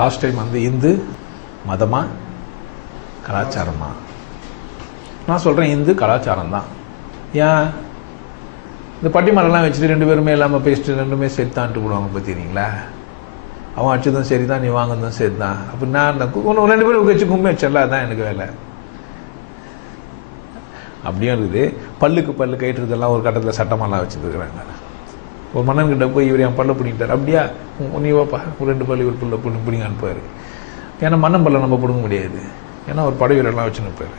Last time வந்து இந்து மதமா கலாச்சாரமா? நான் சொல்கிறேன் இந்து கலாச்சாரம் தான். ஏன் இந்த பட்டிமரெல்லாம் வச்சுட்டு ரெண்டு பேருமே இல்லாமல் பேசிட்டு ரெண்டுமே சேர்த்தான்ட்டு போடுவாங்க பார்த்துக்கிறீங்களா? அவன் அடிச்சதும் சரி தான், நீ வாங்கினதும் சரி தான். அப்போ நான் ரெண்டு பேரும் வச்சு கும்பி வச்சல, அதுதான் எனக்கு வேலை. அப்படியும் இருக்குது. பல்லுக்கு பல்லு கயிற்றுறதெல்லாம் ஒரு கட்டத்தில் சட்டமெல்லாம் வச்சுருக்குறாங்க. ஒரு மன்னன்கிட்ட போய் இவர் என் பல்ல பிடிக்கிட்டார். அப்படியா, நீ வாப்பா ஒரு ரெண்டு பல்லு ஒரு பல்ல பிடிங்க அனுப்பாரு. ஏன்னா மன்னன் பல்ல நம்ம பிடுங்க முடியாது. ஏன்னா ஒரு படை வீரர்லாம் வச்சு நிற்பார்.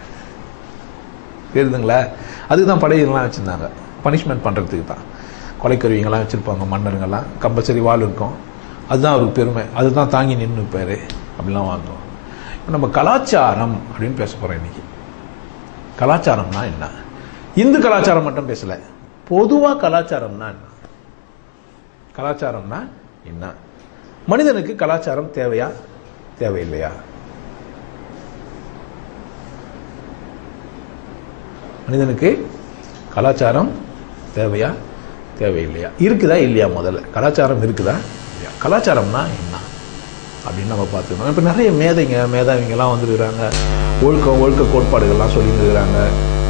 தெரியுதுங்களா? அதுக்கு தான் படை வீரர்லாம் வச்சுருந்தாங்க, பனிஷ்மெண்ட் பண்ணுறதுக்கு தான். கொலைக்கருவிங்கெல்லாம் வச்சுருப்பாங்க மன்னருங்கெல்லாம், கம்பல்சரி வாள் இருக்கும். அதுதான் அவருக்கு பெருமை, அதுதான் தாங்கி நின்று நிற்பார். அப்படிலாம் வாங்குவோம். இப்போ நம்ம கலாச்சாரம் அப்படின்னு பேச போகிறோம் இன்னைக்கு. கலாச்சாரம்னா என்ன? இந்து கலாச்சாரம் மட்டும் பேசலை, பொதுவாக கலாச்சாரம்னா என்ன? கலாச்சாரம்னா என்ன? மனிதனுக்கு கலாச்சாரம் தேவையா தேவையில்லையா? மனிதனுக்கு கலாச்சாரம் தேவையா தேவையில்லையா? இருக்குதா இல்லையா? முதல்ல கலாச்சாரம் இருக்குதா இல்லையா? கலாச்சாரம்னா என்ன அப்படின்னு நம்ம பார்த்துக்கணும். இப்போ நிறைய மேதாவிங்கெல்லாம் வந்துருக்குறாங்க, ஒழுக்க கோட்பாடுகள்லாம் சொல்லியிருந்துருக்கிறாங்க.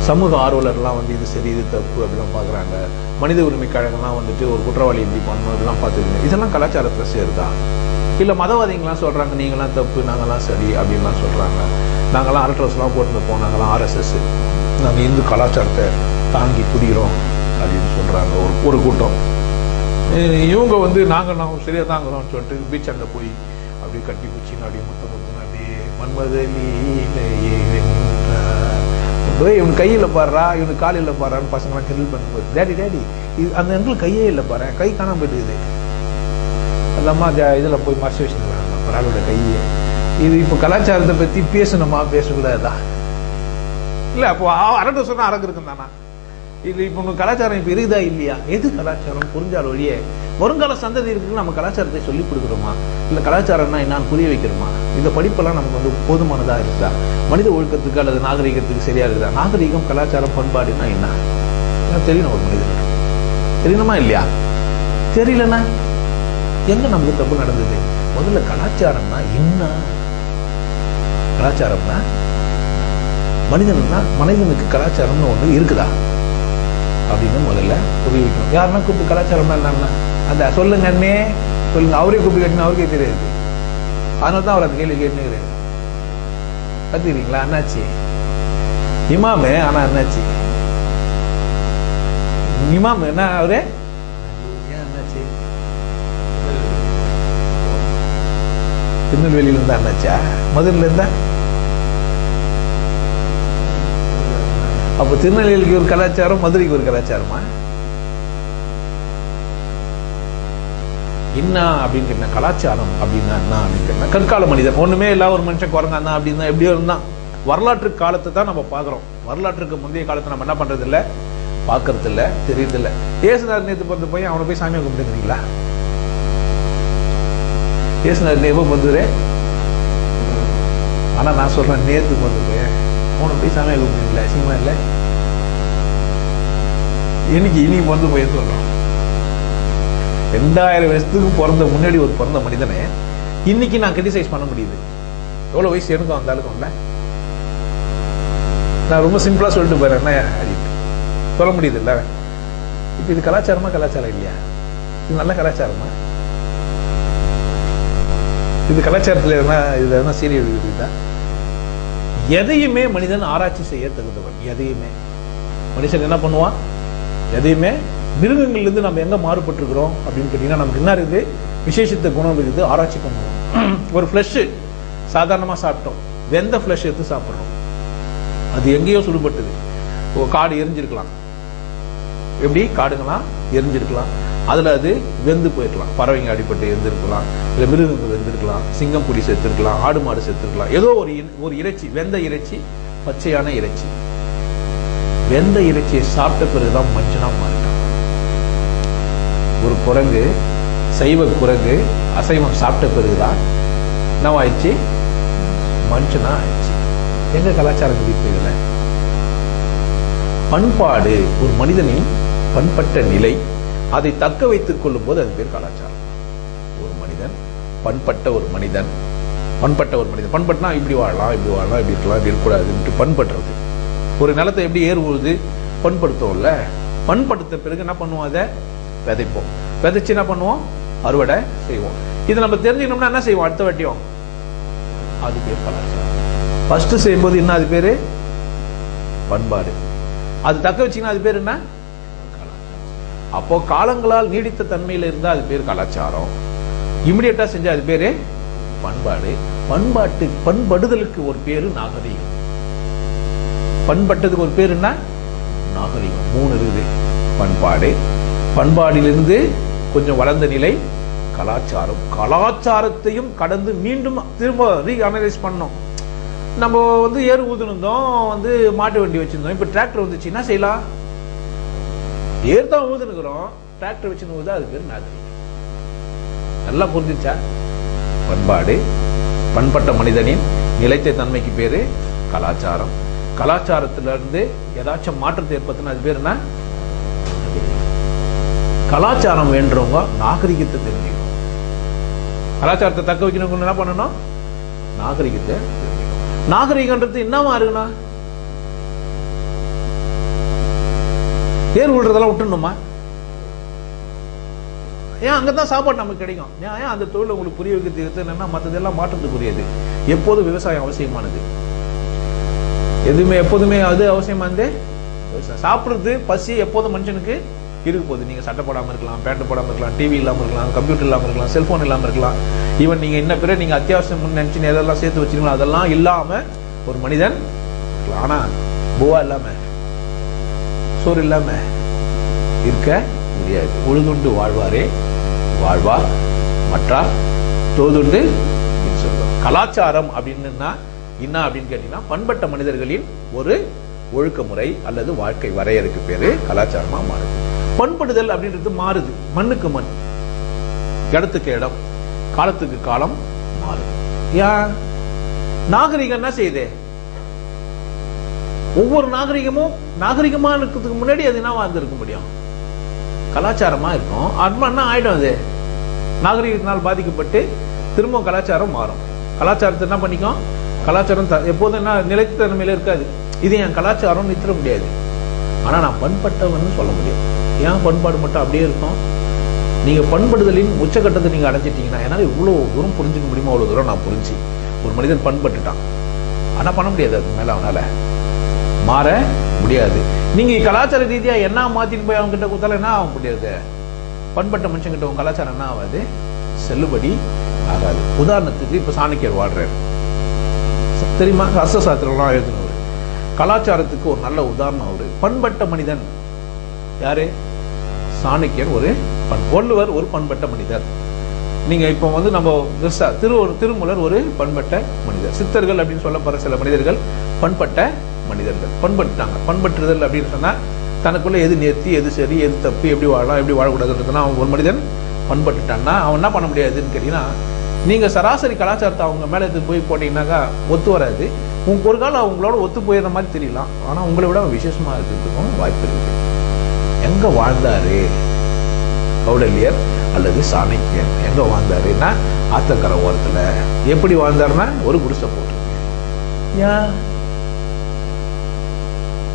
சமூக ஆர்வலர்லாம் வந்து இது சரி இது தப்பு அப்படிலாம் பார்க்குறாங்க. மனித உரிமை கழகம்லாம் வந்துட்டு ஒரு குற்றவாளி இப்படி பண்ணணும் இதெல்லாம் பார்த்துக்கணும். இதெல்லாம் கலாச்சாரத்தில் சேருதா? இல்லை மதவாதிங்களாம் சொல்கிறாங்க நீங்களாம் தப்பு நாங்களாம் சரி அப்படின்லாம் சொல்கிறாங்க. நாங்களாம் அரட்ரஸ்லாம் போட்டுருப்போம், நாங்களாம் ஆர்எஸ்எஸ், நாங்கள் இந்து கலாச்சாரத்தை தாங்கி புரிகிறோம் அப்படின்னு சொல்கிறாங்க ஒரு கூட்டம். இவங்க வந்து நாங்கள் சரியாக தாங்கிறோம்னு சொல்லிட்டு பீச் அங்கே போய் அப்படியே கட்டி குச்சின்னு அப்படியே மொத்தம் அப்படியே மன்மதலீலையே இவனு கையில் பாடுறா இவனுக்கு காலையில் பாடுறான்னு பசங்களாம் கிரில் பண்ணும்போது, டேடி இது அந்த எங்களுக்கு கையே இல்லை பாரு, கை காணாம போயிடுது. அதம்மா இதில் போய் மறைச்சு வச்சுருக்காங்க பராளோட கையே. இது இப்போ கலாச்சாரத்தை பற்றி பேசணுமா பேசக்கூடாதா? இல்லை அப்போ அரட்டை சொன்னால் அரங்கு இருக்கும் தானா? இது இப்போ உங்கள் கலாச்சாரம் இப்போ இருக்குதா இல்லையா? எது கலாச்சாரம் புரிஞ்சால் ஒழிய வருங்கால சந்ததி இருக்குன்னு நம்ம கலாச்சாரத்தை சொல்லிக் கொடுக்குறோமா? இல்லை கலாச்சாரம்னா என்னான்னு புரிய வைக்கிறோமா? இந்த படிப்பெல்லாம் நமக்கு வந்து போதுமானதாக இருக்குதா? மனித ஒழுக்கத்துக்கு அல்லது நாகரிகத்துக்கு சரியா இருக்குதா? நாகரிகம் கலாச்சாரம் பண்பாடுனா என்ன தெரியணும். ஒரு மனிதனுக்கு தெரியணுமா இல்லையா? தெரியலன்னா எங்க நமக்கு தப்பு நடந்தது? முதல்ல கலாச்சாரம்னா என்ன? கலாச்சாரம்னா மனிதனுக்கு கலாச்சாரம்னு ஒன்று இருக்குதா அப்படின்னு முதல்ல புரிய வைக்கணும். யாருன்னா கூப்பிட்டு கலாச்சாரம்னா என்னன்னா அந்த சொல்லுங்க அண்ணே சொல்லுங்க, அவரே கூப்பிட்டு கேட்டுன்னு அவருக்கே தெரியாது. அதனால தான் அவர் அந்த கேள்வி கேட்டுன்னு கத்துக்கிறீங்களா? அண்ணாச்சி இமாமு, ஆனா அண்ணாச்சி இமாமு என்ன அவரே ஏன் அண்ணாச்சி? திருநெல்வேலியில இருந்தா அண்ணாச்சா? மதுரையில இருந்தா? அப்போ திருநெல்வேலிக்கு ஒரு கலாச்சாரம், மதுரைக்கு ஒரு கலாச்சாரமா? என்ன அப்படின்னு கேட்டா கலாச்சாரம் அப்படின்னா என்ன அப்படின்னு கேட்டா கற்கால மனிதன் ஒண்ணுமே இல்ல, ஒரு மனுஷன் குரங்காந்தான் அப்படின்னா எப்படியோ இருந்தான். வரலாற்று காலத்தை தான் நம்ம பாக்குறோம். வரலாற்றுக்கு முந்தைய காலத்தை நம்ம என்ன பண்றது இல்லை, பாக்குறது இல்லை, தெரியுது இல்லை. ஏசுநாதர் நேற்று பிறந்த போய் அவனை போய் சாமியை கும்பிட்டுக்கிறீங்களா? ஏசுநாதர் எப்போ பிறந்தது? ஆனா நான் சொல்றேன் நேற்று பிறந்தது, அவனை போய் சாமியை கும்பிட்டுங்களா? அசிங்கமா இல்லை? இன்னைக்கு பிறந்து போய் சொல்றோம். 2000 வருஷத்துக்கு முன்னாடி ஒரு பிறந்த மனிதனை இன்னைக்கு நான் கிரிட்டிசைஸ் பண்ண முடியுது. எவ்வளவு வயசு எனக்கும் அந்த ஆளுக்கும்ல. நான் ரொம்ப சிம்பிளா சொல்லிட்டு போறேன், சொல்ல முடியுது இல்ல. இப்ப இது கலாச்சாரமா கலாச்சாரம் இல்லையா? இது நல்ல கலாச்சாரமா? இது கலாச்சாரத்துல எதனா சீரியல் இருக்குதா? எதையுமே மனிதன் ஆராய்ச்சி செய்ய தகுந்தவன். எதையுமே மனுஷன் என்ன பண்ணுவான்? எதையுமே மிருகங்கள்லேருந்து நம்ம எங்க மாறுபட்டுருக்கிறோம் அப்படின்னு கேட்டீங்கன்னா நமக்கு என்ன இருக்குது? விசேஷத்த குணம் இருக்குது, ஆராய்ச்சி பண்ணுவோம். ஒரு ஃப்ளஷ் சாதாரணமா சாப்பிட்டோம், வெந்த ஃப்ளஷ் எடுத்து சாப்பிட்றோம், அது எங்கேயோ சுடுபட்டுது. காடு எரிஞ்சிருக்கலாம், எப்படி காடுங்களாம் எரிஞ்சிருக்கலாம், அதுல அது வெந்து போயிருக்கலாம், பறவைங்க அடிப்பட்டு எரிஞ்சிருக்கலாம், இல்ல மிருகங்கள் வெந்திருக்கலாம், சிங்கம் புலி செத்துருக்கலாம், ஆடு மாடு செத்துருக்கலாம். ஏதோ ஒரு இறைச்சி, வெந்த இறைச்சி, பச்சையான இறைச்சி. வெந்த இறைச்சியை சாப்பிட்ட பிறகுதான் மனுஷனா மாறிட்டான். ஒரு குரங்கு, சைவ குரங்கு அசைவம் சாப்பிட்ட பிறகுதான் என்ன ஆயிடுச்சு? மனுஷனா ஆயிடுச்சு. எங்க கலாச்சாரம் குறிப்பதில்லை. பண்பாடு ஒரு மனிதனின் பண்பட்ட நிலை, அதை தக்க வைத்துக் கொள்ளும் போது அது பேர் கலாச்சாரம். ஒரு மனிதன் பண்பட்ட ஒரு மனிதன், பண்பட்ட ஒரு மனிதன். பண்பட்டுனா இப்படி வாழலாம், இப்படி வாழலாம், இப்படி இருக்கலாம், இப்படி இருக்கக்கூடாதுன்ட்டு பண்படுறது. ஒரு நிலத்தை எப்படி ஏறுவது பண்படுத்துவோம்ல, பண்படுத்த பிறகு என்ன பண்ணுவோம், அதை விதைப்போம். விதைச்சு என்ன பண்ணுவோம், அறுவடை செய்வோம். இதை நம்ம தெரிஞ்சுக்கணும்னா என்ன செய்வோம், அடுத்த வாட்டியும் அது பேர் கலாச்சாரம். ஃபர்ஸ்ட் செய்யும்போது என்ன, அது பேரு பண்பாடு. அது தக்க வச்சீங்கன்னா அது பேர் என்ன, கலாச்சாரம். அப்போ காலங்களால் நீடித்த தன்மையில இருந்தா அது பேர் கலாச்சாரம். இமிடியேட்டா செஞ்சா அது பேரு பண்பாடு. பண்படுதலுக்கு ஒரு பேரு நாகரிகம். பண்பட்டதுக்கு ஒரு பேர் என்ன, நாகரிகம். 3 இருக்குது. பண்பாடு, பண்பாடிலிருந்து கொஞ்சம் வளர்ந்த நிலை கலாச்சாரம். கலாச்சாரத்தையும் கடந்து மீண்டும் திரும்ப ரீஅனலைஸ் பண்ணோம். நம்ம ஏறு ஊதுனோம், மாட்டு வண்டி வச்சிருந்தோம், இப்ப டிராக்டர் வந்துச்சு, என்ன செய்யலாம், ஏர் தான் ஊதுனுக்கிறோம், டிராக்டர் வச்சு ஊதா, அது பேர் நாகரிகம். நல்லா புரிஞ்சுச்சா? பண்பாடு, பண்பட்ட மனிதனின் நிலைத்த தன்மைக்கு பேரு கலாச்சாரம். கலாச்சாரத்திலிருந்து ஏதாச்சும் மாற்றத்தை ஏற்படுத்தினா அது பேர் என்ன, கலாச்சாரம் வேண்டவங்க நாகரிகத்தை தெரிஞ்சுக்கணும். கலாச்சாரத்தை தக்க வைக்கணும், என்ன பண்ணணும், நாகரிகத்தை தெரிஞ்சுக்கணும். நாகரிகன்றது என்னவா இருக்குன்னா, ஏர் விடுறதெல்லாம் விட்டுணுமா? ஏன் அங்கதான் சாப்பாடு நமக்கு கிடைக்கும். ஏன் அந்த தொழில் உங்களுக்கு புரிய வைக்கிறது என்னன்னா, மற்றதெல்லாம் மாற்றத்துக்குரியது. எப்போதும் விவசாயம் அவசியமானது. எதுவுமே எப்போதுமே அது அவசியமானது. சாப்பிடுறது பசி எப்போதும் மனுஷனுக்கு இருக்கு போகுது. நீங்க சட்டை போடாம இருக்கலாம், பேண்ட் போடாம இருக்கலாம், டிவி இல்லாம இருக்கலாம், கம்ப்யூட்டர் இல்லாம இருக்கலாம், செல்போன் இல்லாம இருக்கலாம். ஈவன் நீங்க என்ன பிறகு நீங்க அத்தியாவசியம் நினைச்சு எதெல்லாம் சேர்த்து வச்சிருக்கீங்களோ அதெல்லாம் இல்லாம ஒரு மனிதன். ஆனா பூவா இல்லாம, சோறு இல்லாம இருக்க முடியாது. உழுதுண்டு வாழ்வாரே வாழ்வார், மற்றார் தோதுண்டு சொல்வார். கலாச்சாரம் அப்படின்னா என்ன அப்படின்னு கேட்டீங்கன்னா, பண்பட்ட மனிதர்களின் ஒரு ஒழுக்க முறை அல்லது வாழ்க்கை வரையறைக்கு பேரு கலாச்சாரமா மாறுது. பண்படுதல் அப்படின்றது மாறுது. மண்ணுக்கு மண், இடத்துக்கு இடம், காலத்துக்கு காலம் மாறுது. ஏன் நாகரிகம் என்ன செய்யுது, ஒவ்வொரு நாகரிகமும் நாகரிகமா இருக்கிறதுக்கு முன்னாடி அது என்னவா இருந்திருக்க முடியும், கலாச்சாரமா இருக்கும். அன்பான்னா ஆயிடும். அது நாகரிகத்தினால் பாதிக்கப்பட்டு திரும்ப கலாச்சாரம் மாறும். கலாச்சாரத்தை என்ன பண்ணிக்கும், கலாச்சாரம் எப்போதும் என்ன நிலைத்த தன்மையில இருக்காது. இது என் கலாச்சாரம் நிறுத்த முடியாது. ஆனா நான் பண்பட்டவன்னு சொல்ல முடியும். ஏன் பண்பாடு மட்டும் அப்படியே இருக்கும். நீங்க பண்படுதலின் உச்சகட்டத்தை நீங்க அடைஞ்சிட்டீங்கன்னா, என்னால இவ்வளவு தூரம் புரிஞ்சுக்க முடியுமோ அவ்வளவு தூரம் நான் புரிஞ்சு. ஒரு மனிதன் பண்பட்டுட்டான், ஆனா பண்ண முடியாது, அதுக்கு மேல அவனால மாற முடியாது. நீங்க கலாச்சார ரீதியா என்ன மாத்திட்டு போய் அவங்க கிட்ட கொடுத்தாலும் என்ன ஆக முடியாது. பண்பட்ட மனுஷன் கிட்ட உங்க கலாச்சாரம் என்ன ஆகாது, செல்லுபடி ஆகாது. உதாரணத்துக்கு இப்ப சாணக்கியர் வாழ்றாரு தெரியுமா, அர்த்தசாஸ்திரம்லாம் எழுதினவர். கலாச்சாரத்துக்கு ஒரு நல்ல உதாரணம் அவரு. பண்பட்ட மனிதன் யாரு, சாணக்கியர் ஒரு வள்ளுவர் ஒரு பண்பட்ட மனிதர். நீங்க இப்ப நம்ம திருமூலர் ஒரு பண்பட்ட மனிதர். சித்தர்கள் அப்படின்னு சொல்லப்படுற சில மனிதர்கள் பண்பட்ட மனிதர்கள். பண்பட்டாங்க. பண்பற்றுதல் அப்படின்னு சொன்னா தனக்குள்ள எது நேர்த்தி, எது சரி, எது தப்பு, எப்படி வாழலாம், எப்படி வாழக்கூடாதுன்னா அவன் ஒரு மனிதன் பண்பட்டுட்டான்னா அவன் என்ன பண்ண முடியாதுன்னு கேட்டீங்கன்னா, நீங்க சராசரி கலாச்சாரத்தை அவங்க மேல எடுத்து போய் போட்டீங்கன்னாக்கா ஒத்து வராது. ஒரு காலம் அவங்களோட ஒத்து போயிடுற மாதிரி தெரியலாம், ஆனா உங்களை விட விசேஷமா இருக்கிறதுக்கும் வாய்ப்பு இருக்கு. எங்க வாழ்ந்தாரு கௌடல்யர் அல்லது சாணக்கியன்? எங்க வாழ்ந்தாருன்னா ஆத்தங்கரை ஓரத்துல. எப்படி வாழ்ந்தாருன்னா ஒரு குடிசை போட்டு. ஏன்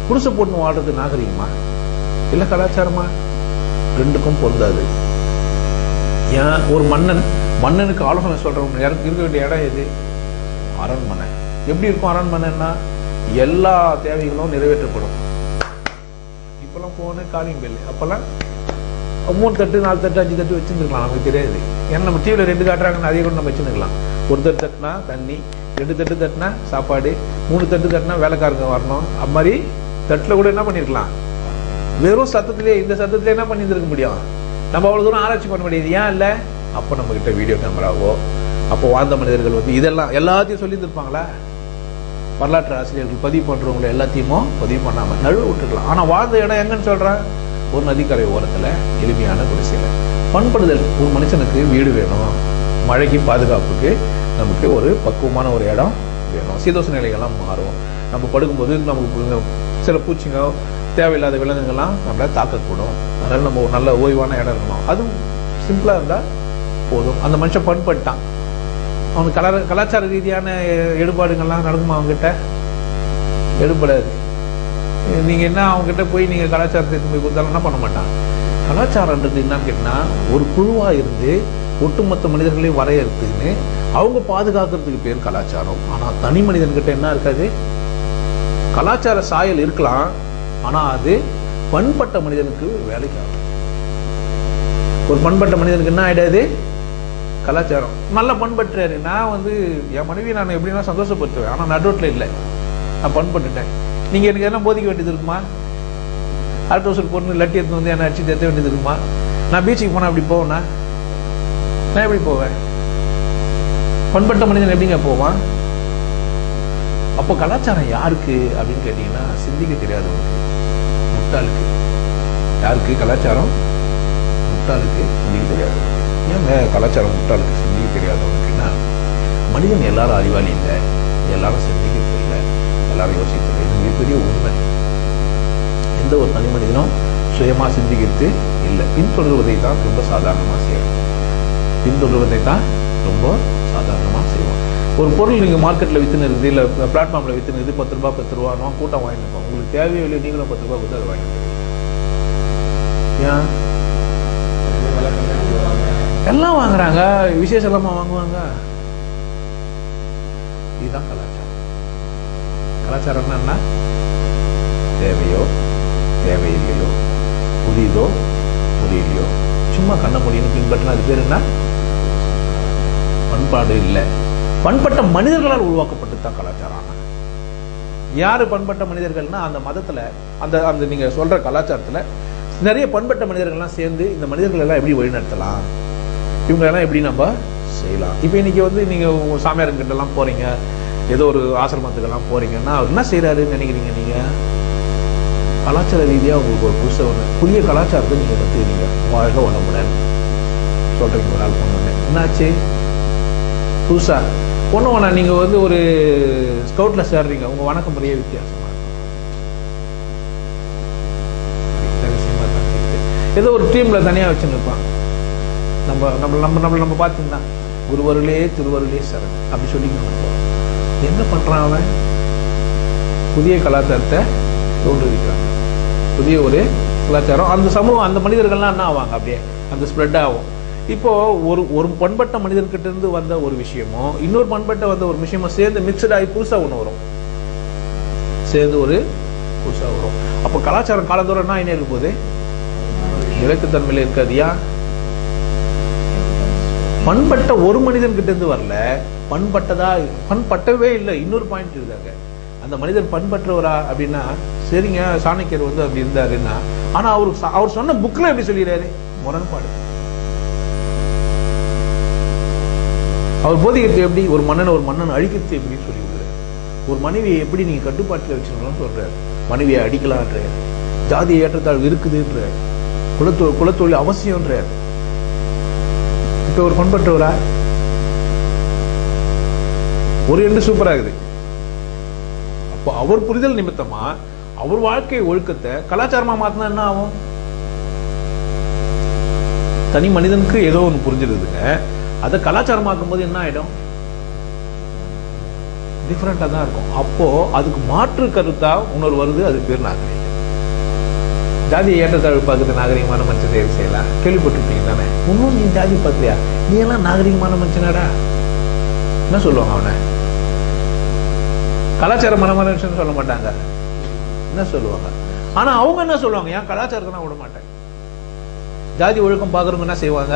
குடிசை போட்டு வாழ்றது நாகரிகமா இல்ல கலாச்சாரமா? ரெண்டுக்கும் பொருந்தாது. ஏன் ஒரு மன்னனுக்கு ஆலோசனை சொல்றவங்க இருக்க வேண்டிய இடம் எது? அரண்மனை. எப்படி இருக்கும் அரண்மனைன்னா எல்லா தேவைகளும் நிறைவேற்றப்படும். இப்பெல்லாம் போன காலிங் பெல், அப்பெல்லாம் 3 தட்டு 4 தட்டு 5 தட்டு வச்சிருந்துருக்கலாம், நமக்கு தெரியாது. ஏன்னா நம்ம டிவில 2 காட்டுறாங்கன்னு அதே கூட நம்ம வச்சுருக்கலாம். ஒரு தட்டு தட்டுனா தண்ணி, 2 தட்டு தட்டுனா சாப்பாடு, 3 தட்டு தட்டுனா வேலைக்காரங்க வரணும். அது மாதிரி தட்டுல கூட என்ன பண்ணிருக்கலாம், வெறும் சத்தத்திலே இந்த சத்தத்திலே என்ன பண்ணிருக்க முடியும். நம்ம அவ்வளவு தூரம் ஆராய்ச்சி பண்ண முடியாது. ஏன் இல்ல, அப்ப நம்ம கிட்ட வீடியோ கேமராவோ, அப்போ வாழ்ந்த மனிதர்கள் இதெல்லாம் எல்லாத்தையும் சொல்லி இருப்பாங்களா? வரலாற்று ஆசிரியர்கள் பதிவு பண்றவங்களை எல்லாத்தையுமோ பதிவு பண்ணாம நழுவ விட்டுக்கலாம். ஆனா வாழ்ந்த இடம் எங்கன்னு சொல்றேன், ஒரு நதிக்கரை ஓரத்துல எளிமையான குடிசையில. பண்படுதல், ஒரு மனுஷனுக்கு வீடு வேணும், மழைக்கு பாதுகாப்புக்கு நமக்கு ஒரு பக்குவமான ஒரு இடம் வேணும். சீதோஷ நிலைகள்லாம் மாறும். நம்ம படுக்கும்போது நமக்கு சில பூச்சிங்க, தேவையில்லாத விலங்குகள்லாம் நம்மள தாக்கக்கூடும். அதனால நம்ம ஒரு நல்ல ஓய்வான இடம் இருக்கணும். அதுவும் சிம்பிளா இருந்தா போதும். அந்த மனுஷன் பண்பட்டான். அவனுக்கு கலாச்சார ரீதியான எடுபாடுகள்லாம் நடக்குமா அவங்ககிட்ட? எடுபடாது. நீங்கள் என்ன அவங்ககிட்ட போய் நீங்கள் கலாச்சாரத்தை போய் கொடுத்தாலும் என்ன பண்ண மாட்டான். கலாச்சாரன்றது என்னன்னு கேட்டால் ஒரு குழுவாக இருந்து ஒட்டுமொத்த மனிதர்களையும் வரையறுத்துன்னு அவங்க பாதுகாக்கிறதுக்கு பேர் கலாச்சாரம். ஆனால் தனி மனிதன்கிட்ட என்ன இருக்காது? கலாச்சார சாயல் இருக்கலாம், ஆனால் அது பண்பட்ட மனிதனுக்கு வேலைக்கு ஆகும். ஒரு பண்பட்ட மனிதனுக்கு என்ன ஆயிடாது? கலாச்சாரம். நல்ல பண்பற்றாரு. நான் என் மனைவி நான் எப்படின்னா சந்தோஷப்படுத்துவேன், ஆனால் நடுரோட்டில் இல்லை, நான் பண்பட்டுட்டேன். நீங்கள் எனக்கு எதனா போதிக்க வேண்டியது இருக்குமா? அடுத்த வருஷம் பொண்ணு லட்டி எடுத்து என்ன அடிச்சு தேத்த வேண்டியது இருக்குமா? நான் பீச்சுக்கு போனால் அப்படி போவேன்னா நான் எப்படி போவேன்? பண்பட்ட மனிதன் எப்படிங்க போவான்? அப்போ கலாச்சாரம் யாருக்கு அப்படின்னு கேட்டீங்கன்னா சிந்திக்க தெரியாதவனுக்கு, முட்டாளுக்கு. யாருக்கு கலாச்சாரம்? முட்டாளுக்கு, சிந்திக்க தெரியாது. ஏன் கலாச்சாரம் முட்டாளுக்கு சிந்திக்க தெரியாதவனுக்குன்னா, மனிதன் எல்லாரும் அறிவாளி இல்லை, எல்லாரும் சிந்திக்கிறது இல்லை, எல்லாரும் யோசிக்கிறது. இது மிகப்பெரிய உண்மை. எந்த ஒரு தனி மனிதனும் சுயமா சிந்திக்கிறது இல்லை. பின்தொடர்வதை தான் ரொம்ப சாதாரணமாக செய்யணும். பின்தொடர்வதை தான் ரொம்ப சாதாரணமாக செய்வோம். ஒரு பொருள் நீங்கள் மார்க்கெட்டில் விற்றுன்னு இருக்குது, இல்லை பிளாட்ஃபார்மில் விற்றுன்னு இருக்குது, 10 ரூபா 10 ரூபா நான் கூட்டம் வாங்கிட்டு உங்களுக்கு தேவையோ இல்லை, நீங்களும் 10 ரூபா கொடுத்து அதை வாங்கிட்டு. ஏன் எல்லாம் வாங்குறாங்க? விசேஷம் இல்லாமல் வாங்குவாங்க? இதுதான் கலாச்சாரம். கலாச்சாரம்னா என்ன? தேவையோ தேவையில்லையோ, புரியுதோ புரியலையோ, சும்மா கண்ண முடியும்னு பின்பற்றினா அது பேர் என்ன? பண்பாடு இல்லை. பண்பட்ட மனிதர்களால் உருவாக்கப்பட்டு தான் கலாச்சாரம். யாரு பண்பட்ட மனிதர்கள்னா அந்த மதத்துல, அந்த அந்த நீங்க சொல்ற கலாச்சாரத்துல நிறைய பண்பட்ட மனிதர்கள்லாம் சேர்ந்து இந்த மனிதர்கள் எல்லாம் எப்படி வழிநடத்தலாம், இவங்க எல்லாம் எப்படி நம்ம செய்யலாம். இப்போ இன்னைக்கு நீங்க சாமியார்கிட்ட எல்லாம் போறீங்க, ஏதோ ஒரு ஆசிரமத்துக்கெல்லாம் போறீங்கன்னா அவர் என்ன செய்யறாருன்னு நினைக்கிறீங்க? நீங்க கலாச்சார ரீதியாக உங்களுக்கு ஒரு புதிய கலாச்சாரத்தை நீங்க கற்றுக்கிறீங்க. வாழ்க வளமுடன் சொல்றீங்க. ஒரு ஆள் பொண்ணு என்னாச்சு புதுசா பொண்ணு வேணா, நீங்க ஒரு ஸ்கவுட்ல சேர்றீங்க, உங்க வணக்க முறையே வித்தியாசமா விஷயமா தான். ஏதோ ஒரு டீம்ல தனியா வச்சுன்னு இருப்பான். நம்ம நம்ம நம்ம நம்ம நம்ம பார்த்தீங்கன்னா குருவருளே திருவருளே சரண் அப்படி சொல்லிக்கணும். என்ன பண்றான் அவன்? புதிய கலாச்சாரத்தை தோன்றுவிக்கிறான். புதிய ஒரு கலாச்சாரம். அந்த சமூகம், அந்த மனிதர்கள்லாம் என்ன ஆவாங்க? அப்படியே அந்த ஸ்ப்ரெட் ஆகும். இப்போ ஒரு பண்பட்ட மனிதர்கிட்ட இருந்து வந்த ஒரு விஷயமோ இன்னொரு பண்பட்ட வந்த ஒரு விஷயமோ சேர்ந்து மிக்சட் ஆகி புதுசா ஒண்ணு வரும். சேர்ந்து ஒரு புதுசா வரும். அப்போ கலாச்சாரம் காலத்தோட என்ன இருக்க போது? நிலைக்குத்தன்மையில இருக்காதியா? பண்பட்ட ஒரு மனிதன் கிட்ட இருந்து வரல, பண்பட்டவே இல்லை. இன்னொரு பாயிண்ட் இருக்காங்க, அந்த மனிதன் பண்பற்றவரா அப்படின்னா சரிங்க, சாணக்கியர் அப்படி இருந்தாருன்னா, ஆனா அவர் சொன்ன புக்ல எப்படி சொல்லிடுறாரு? முரண்பாடு. அவர் போதிக்கிறது எப்படி? ஒரு மன்னன் அழிக்கிறது எப்படின்னு சொல்லி விடுறாரு. ஒரு மனைவியை எப்படி நீங்க கட்டுப்பாட்டில் வச்சுக்கணும்னு சொல்றாரு. மனைவியை அடிக்கலான்ற, ஜாதி ஏற்றத்தாழ்வு இருக்குதுன்ற, குலத்தொழில் அவசியம்ன்றார். இப்ப ஒரு பண்பற்றவரா? ஒரு எண்டு சூப்பராகுது. அப்போ அவர் புரிதல் நிமித்தமா அவர் வாழ்க்கை ஒழுக்கத்தை கலாச்சாரமா மாத்தினா என்ன ஆகும்? தனி மனிதனுக்கு ஏதோ ஒன்று புரிஞ்சிருதுங்க, அதை கலாச்சாரமாக்கும் போது என்ன ஆயிடும்? டிஃபரெண்டா தான் இருக்கும். அப்போ அதுக்கு மாற்று கருத்தா உணர்வு வருது, அது பேர் நாகரிகம். ஜாதியை ஏற்றத்தாழ்வு பார்க்குறது நாகரிகமான மனுஷன் செய்யலாம், கேள்விப்பட்டிருப்பீங்க தானே? இன்னும் நீ ஜாதி பார்க்கலையா? நீ எல்லாம் நாகரிகமான மனுஷனாடா என்ன சொல்லுவாங்க? அவனை கலாச்சாரமான மனுஷன் சொல்ல மாட்டாங்க, என்ன சொல்லுவாங்க? ஆனா அவங்க என்ன சொல்லுவாங்க? என் கலாச்சாரத்தை நான் விட மாட்டேன். ஜாதி ஒழுக்கம் பாக்குறவங்க என்ன செய்வாங்க?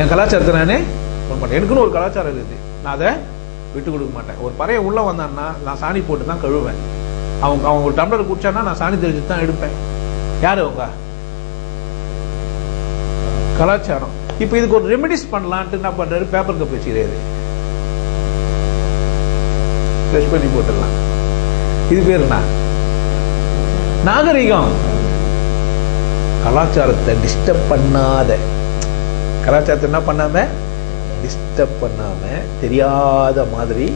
என் கலாச்சாரத்தை நானே விட மாட்டேன். எனக்குன்னு ஒரு கலாச்சாரம் இருக்குது, நான் அதை விட்டு கொடுக்க மாட்டேன். ஒரு பறைய உள்ள வந்தான்னா நான் சாணி போட்டு தான் கழுவேன். அவங்க ஒரு டம்ளர் குடிச்சானா நான் சாணி தெரிஞ்சுட்டு தான் எடுப்பேன். யாரு அவங்க? கலாச்சாரம். இப்ப இதுக்கு ஒரு ரெமிடிஸ் பண்ணலான்ட்டு என்ன பண்றாரு? பேப்பர் கப் வச்சுக்கிறாரு, ஃப்ரெஷ் பண்ணி போட்டுடலாம். இது பேர் என்ன? நாகரிகம். கலாச்சாரத்தை டிஸ்டர்ப் பண்ணாத, கலாச்சாரத்தை என்ன பண்ணாம டிஸ்டர்ப் பண்ணாம தெரியாத மாதிரி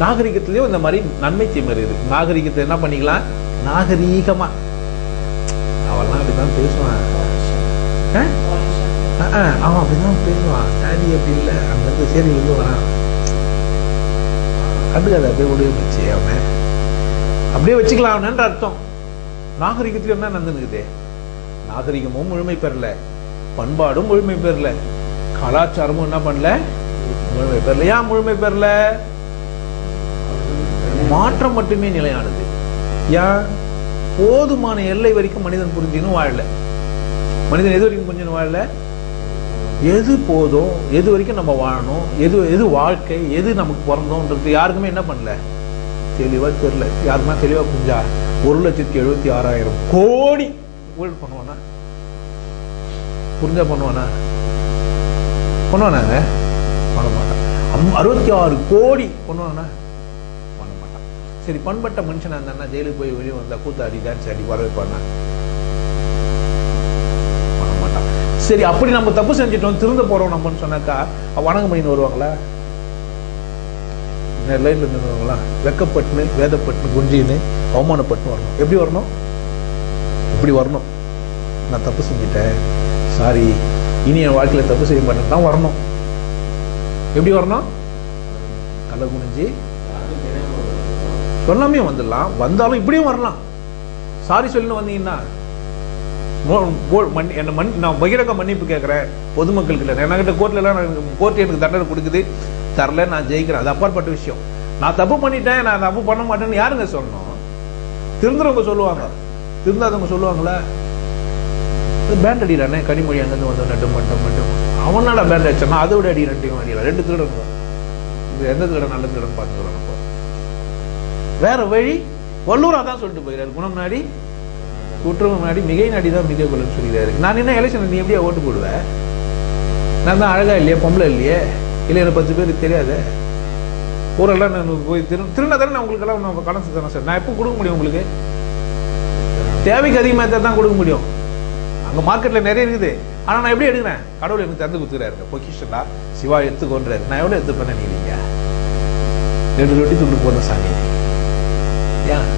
நாகரிகத்திலயும் இந்த மாதிரி நன்மை தீமை இருக்குது. நாகரிகத்தை என்ன பண்ணிக்கலாம்? நாகரீகமா அவெல்லாம் அப்படிதான் பேசுவான். அவன் அப்படிதான் பேசுவான். டாடி அப்படி இல்லை, அங்கேருந்து சேரியிலேருந்து வரான், கண்டுக்காத அப்படியே உடைய வச்சு அவன் அப்படியே வச்சுக்கலாம் அவனன்ற அர்த்தம். நாகரிகத்துக்கு என்ன நடந்துருக்குது? நாகரிகமும் முழுமை பெறல, பண்பாடும் முழுமை பெறல, கலாச்சாரமும் என்ன பண்ணல, முழுமை பெறல. ஏன் முழுமை பெறல? மாற்றம் மட்டுமே நிலையானது. ஏன்? போதுமான எல்லை வரைக்கும் மனிதன் புரிஞ்சுன்னு வாழல. மனிதன் எது வரைக்கும் புரிஞ்சுன்னு வாழல? எது போதும், எது வரைக்கும் நம்ம வாழணும், எது எது வாழ்க்கை, எது நமக்கு பிறந்தோன்றது யாருக்குமே என்ன பண்ணல, தெளிவா தெரியல. யாருக்குமே தெளிவா புரிஞ்சா 1,76,000 கோடி ஊழல் பண்ணுவானா? புரிஞ்சா பண்ணுவானா? பண்ணுவானாங்க? பண்ண மாட்டான். 66 கோடி பண்ணுவானா? பண்ண மாட்டான். சரி, பண்பட்ட மனுஷனா இருந்தா ஜெயிலுக்கு போய் வெளியே வந்தா கூத்தாடி டான்ஸ் ஆடி வரவேற்பானா? பண்ண மாட்டான். சரி, அப்படி நம்ம தப்பு செஞ்சிட்டோம், திருந்த போறோம் நம்மன்னு சொன்னாக்கா வணங்க பண்ணின்னு வருவாங்களா? லைன்ல இருந்துருவாங்களா? வெக்கப்பட்டுன்னு, வேதப்பட்டு, குஞ்சின்னு, அவமானப்பட்டு வரணும். எப்படி வரணும்? இப்படி வரணும். நான் தப்பு செஞ்சிட்டேன், சாரி, இனி என் வாழ்க்கையில தப்பு செய்ய மாட்டேன் தான் வரணும். எப்படி வரணும்? கலை குனிஞ்சி சொல்லாமே வந்துடலாம். வந்தாலும் இப்படியும் வரலாம். சாரி சொல்லி வந்தீங்கன்னா, நான் பகிரங்க மன்னிப்பு கேட்கிறேன் பொதுமக்கள் கிட்ட. என்கிட்ட கோர்ட்ல எல்லாம் கோர்ட் எனக்கு தண்டனை கொடுக்குது, தரல, நான் ஜெயிக்கிறேன், அது அப்பாற்பட்ட விஷயம். நான் தப்பு பண்ணிட்டேன், நான் தப்பு பண்ண மாட்டேன்னு யாருங்க சொல்லணும்? திருந்துறவங்க சொல்லுவாங்க, திருந்தாதவங்க சொல்லுவாங்களா? பேண்ட் அடிக்கிறானே, கனிமொழி அங்கிருந்து வந்து நட்டு மட்டும் மட்டும் அவனால பேண்ட் அடிச்சானா அதை விட அடி ரெண்டையும் அடிக்கலாம். 2 திருடன். எந்த திருடன் நல்ல திருடன் பார்த்துக்கிறோம். வேற வழி வல்லூரா தான் சொல்லிட்டு போயிடாரு. குணம் நாடி குற்றம் நாடி மிகை நாடி தான் மிக கொள்ளுன்னு சொல்லிடுறாரு. நான் என்ன எலெக்ஷன் நீ எப்படியா ஓட்டு போடுவேன்? நான் தான் அழகா இல்லையே, பொம்பளை இல்லையே, இல்லை எனக்கு 10 பேருக்கு தெரியாது. ஊரெல்லாம் நான் போய் திருநா தானே நான் உங்களுக்கெல்லாம் நான் கடன் தானே சார். நான் எப்போ கொடுக்க முடியும் உங்களுக்கு? தேவைக்கு அதிகமாக தான் கொடுக்க முடியும். அங்கே மார்க்கெட்டில் நிறைய இருக்குது. ஆனால் நான் எப்படி எடுக்கிறேன்? கடவுள் எனக்கு தந்து கொடுத்துக்கிறாரு. பொக்கிஷன்டா சிவா எடுத்துக்கொன்றாரு. நான் எவ்வளோ எடுத்துப்பேன் நினைக்கிறீங்க? 2 ரொட்டி துண்டு போடுற சாமி. ஏன்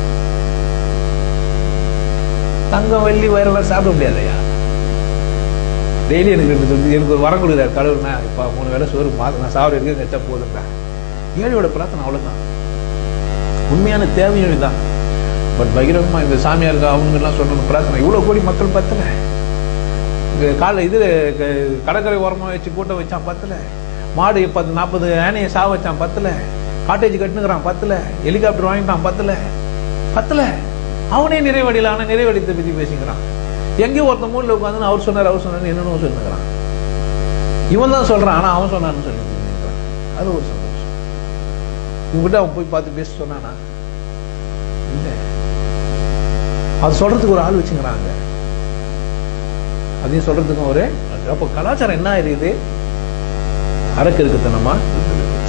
தங்கம் வெள்ளி வயரெல்லாம் சாப்பிட முடியாதையா? டெய்லி எனக்கு ஒரு வரம் கொடுக்குறாரு கடவுள்னா. இப்போ 3 வேளை சோறு நான் சாப்பிட இருக்கு வச்சா போதுங்க. ஏழையோட பிரார்த்தனை அவ்வளோதான். உண்மையான தேவையும் இதுதான். பட் பகிரங்கமாக இந்த சாமியாருக்கு அவங்கெல்லாம் சொல்லணும் பிரார்த்தனை. இவ்வளோ கோடி மக்கள் பத்தல. காலை இது கடற்கரை ஓரமாக வச்சு கூட்டம் வச்சான் பத்தல. மாடு 40 யானையை சா வச்சான் பத்தல. காட்டேஜ் கட்டுனுக்கிறான் பத்தல. ஹெலிகாப்டர் வாங்கிட்டான் பத்தல. பத்தல. அவனே நிறைவடையில. ஆனால் நிறைவடைத்தை பற்றி பேசிக்கிறான். எங்கேயோ ஒருத்த மூலில் உட்காந்து அவர் சொன்னார் என்னன்னு சொல்லுங்கிறான். இவன் தான் சொல்றான், ஆனால் அவன் சொன்னான்னு சொல்லி அது ஒரு சந்தோஷம். இவங்கிட்ட அவன் போய் பார்த்து பேச சொன்னானா? இல்லை. அது சொல்றதுக்கு ஒரு ஆள் வச்சுக்கிறாங்க. அதையும் சொல்றதுக்கும் ஒரு. அப்போ கலாச்சாரம் என்ன இருக்குது? அரக்கு இருக்குத்தனமா.